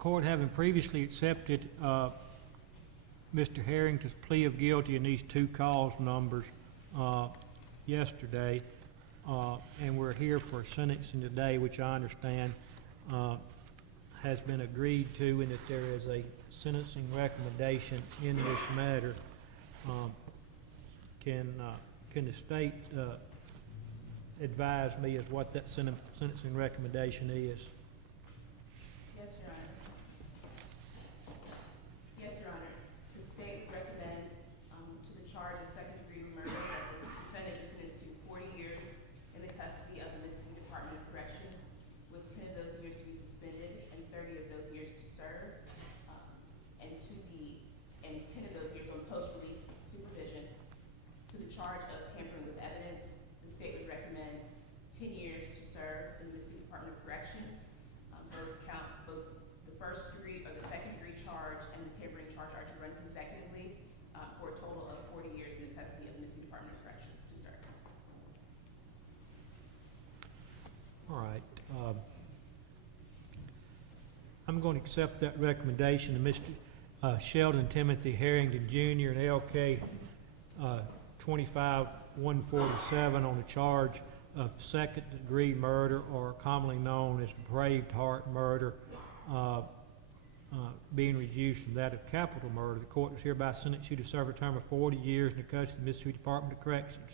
court having previously accepted Mr. Herrington's plea of guilty in these two cause numbers yesterday, and we're here for sentencing today, which I understand has been agreed to, and that there is a sentencing recommendation in this matter. Can the state advise me as what that sentencing recommendation is? Yes, Your Honor. Yes, Your Honor. The state would recommend to the charge of second-degree murder that the defendant is sentenced to 40 years in the custody of the Mississippi Department of Corrections, with 10 of those years to be suspended and 30 of those years to serve, and 10 of those years on post-release supervision. To the charge of tampering with evidence, the state would recommend 10 years to serve in the Mississippi Department of Corrections. Both the first degree or the second degree charge and the tampering charge are to run consecutively for a total of 40 years in the custody of the Mississippi Department of Corrections to serve. All right. I'm going to accept that recommendation of Mr. Sheldon Timothy Herrington Jr. and LK 25-147 on the charge of second-degree murder, or commonly known as depraved heart murder, being reduced from that of capital murder. The court is hereby sentence you to serve a term of 40 years in the custody of the Mississippi Department of Corrections.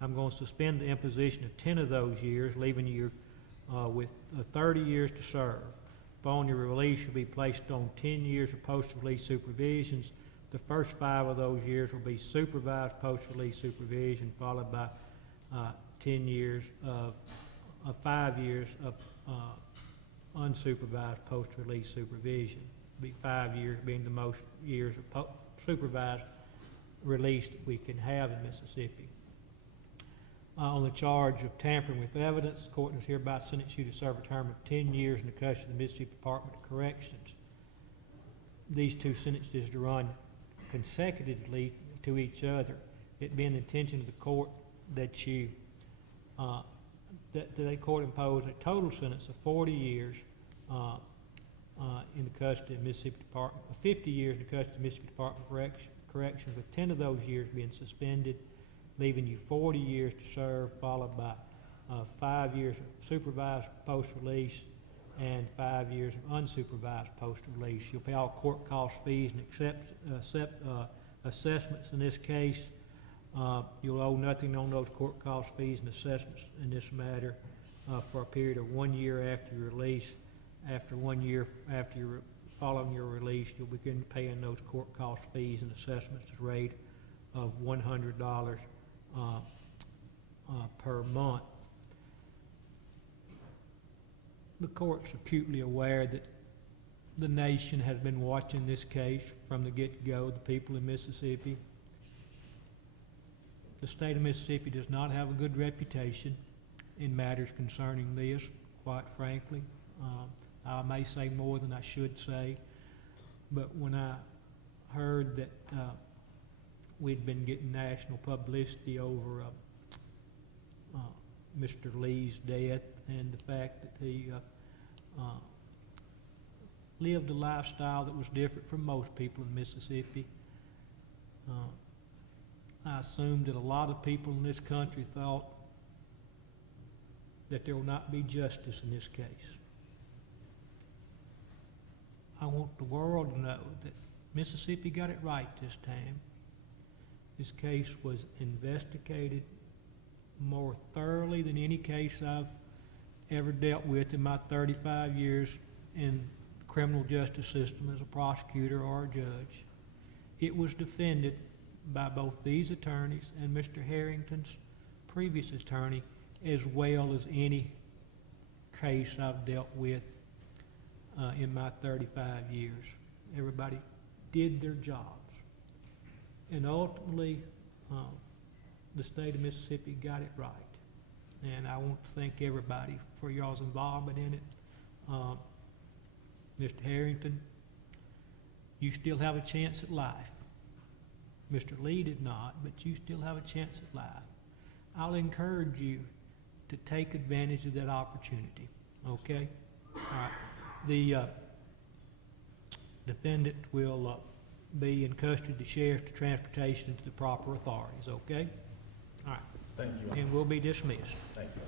I'm going to suspend the imposition of 10 of those years, leaving you with 30 years to serve. Upon your release, you'll be placed on 10 years of post-release supervisions. The first 5 of those years will be supervised post-release supervision, followed by 5 years of unsupervised post-release supervision. It'll be 5 years being the most years of supervised release that we can have in Mississippi. On the charge of tampering with evidence, the court is hereby sentence you to serve a term of 10 years in the custody of the Mississippi Department of Corrections. These two sentences to run consecutively to each other. It being the intention of the court that the court impose a total sentence of 40 years in the custody of Mississippi Department, 50 years in the custody of Mississippi Department of Corrections, with 10 of those years being suspended, leaving you 40 years to serve, followed by 5 years of supervised post-release and 5 years of unsupervised post-release. You'll pay all court cost fees and accept assessments in this case. You'll owe nothing on those court cost fees and assessments in this matter for a period of 1 year after your release. After 1 year after following your release, you'll begin paying those court cost fees and assessments at a rate of $100 per month. The court's acutely aware that the nation has been watching this case from the get-go, the people in Mississippi. The state of Mississippi does not have a good reputation in matters concerning this, quite frankly. I may say more than I should say, but when I heard that we'd been getting national publicity over Mr. Lee's death and the fact that he lived a lifestyle that was different from most people in Mississippi, I assumed that a lot of people in this country thought that there will not be justice in this case. I want the world to know that Mississippi got it right this time. This case was investigated more thoroughly than any case I've ever dealt with in my 35 years in the criminal justice system as a prosecutor or a judge. It was defended by both these attorneys and Mr. Herrington's previous attorney, as well as any case I've dealt with in my 35 years. Everybody did their jobs. And ultimately, the state of Mississippi got it right. And I want to thank everybody for y'all's involvement in it. Mr. Herrington, you still have a chance at life. Mr. Lee did not, but you still have a chance at life. I'll encourage you to take advantage of that opportunity, okay? All right. defendant will be in custody of the sheriff to transportation to the proper authorities, okay? All right, Thank you. and we'll be dismissed. Thank you.